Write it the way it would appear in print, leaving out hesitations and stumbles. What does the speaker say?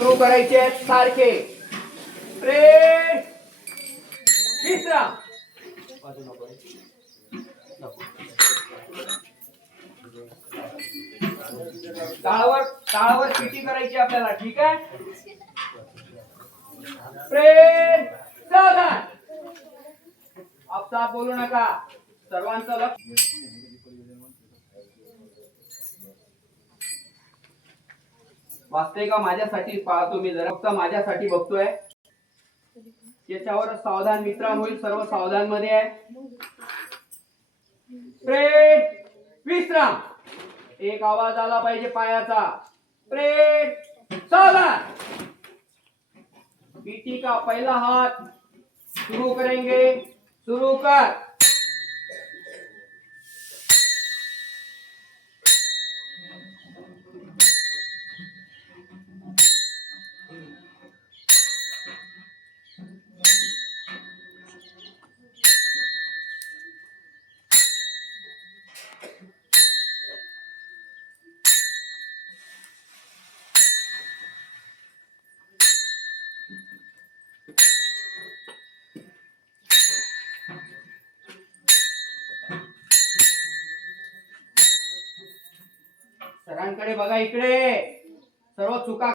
सुरू करायचे आहेत सारखे. प्रेम विश्राम. टाळावर टाळावर पिटी करायची आपल्याला. ठीक आहे. प्रेम सावधान. आपसात बोलू नका. सर्वांचं लक्ष. वाचते का माझ्यासाठी पाहतो मी जरा. फक्त माझ्यासाठी बघतोय. याच्यावर सावधान मित्रा होईल. सर्व सावधान मध्ये आहे. प्रेम विश्राम. एक आवाज आला पाहिजे पायाचा. प्रेम सावधान. पीटी का पहला हाथ शुरू करेंगे. शुरू कर. सरांकडे बघा. इकडे सर्व चुका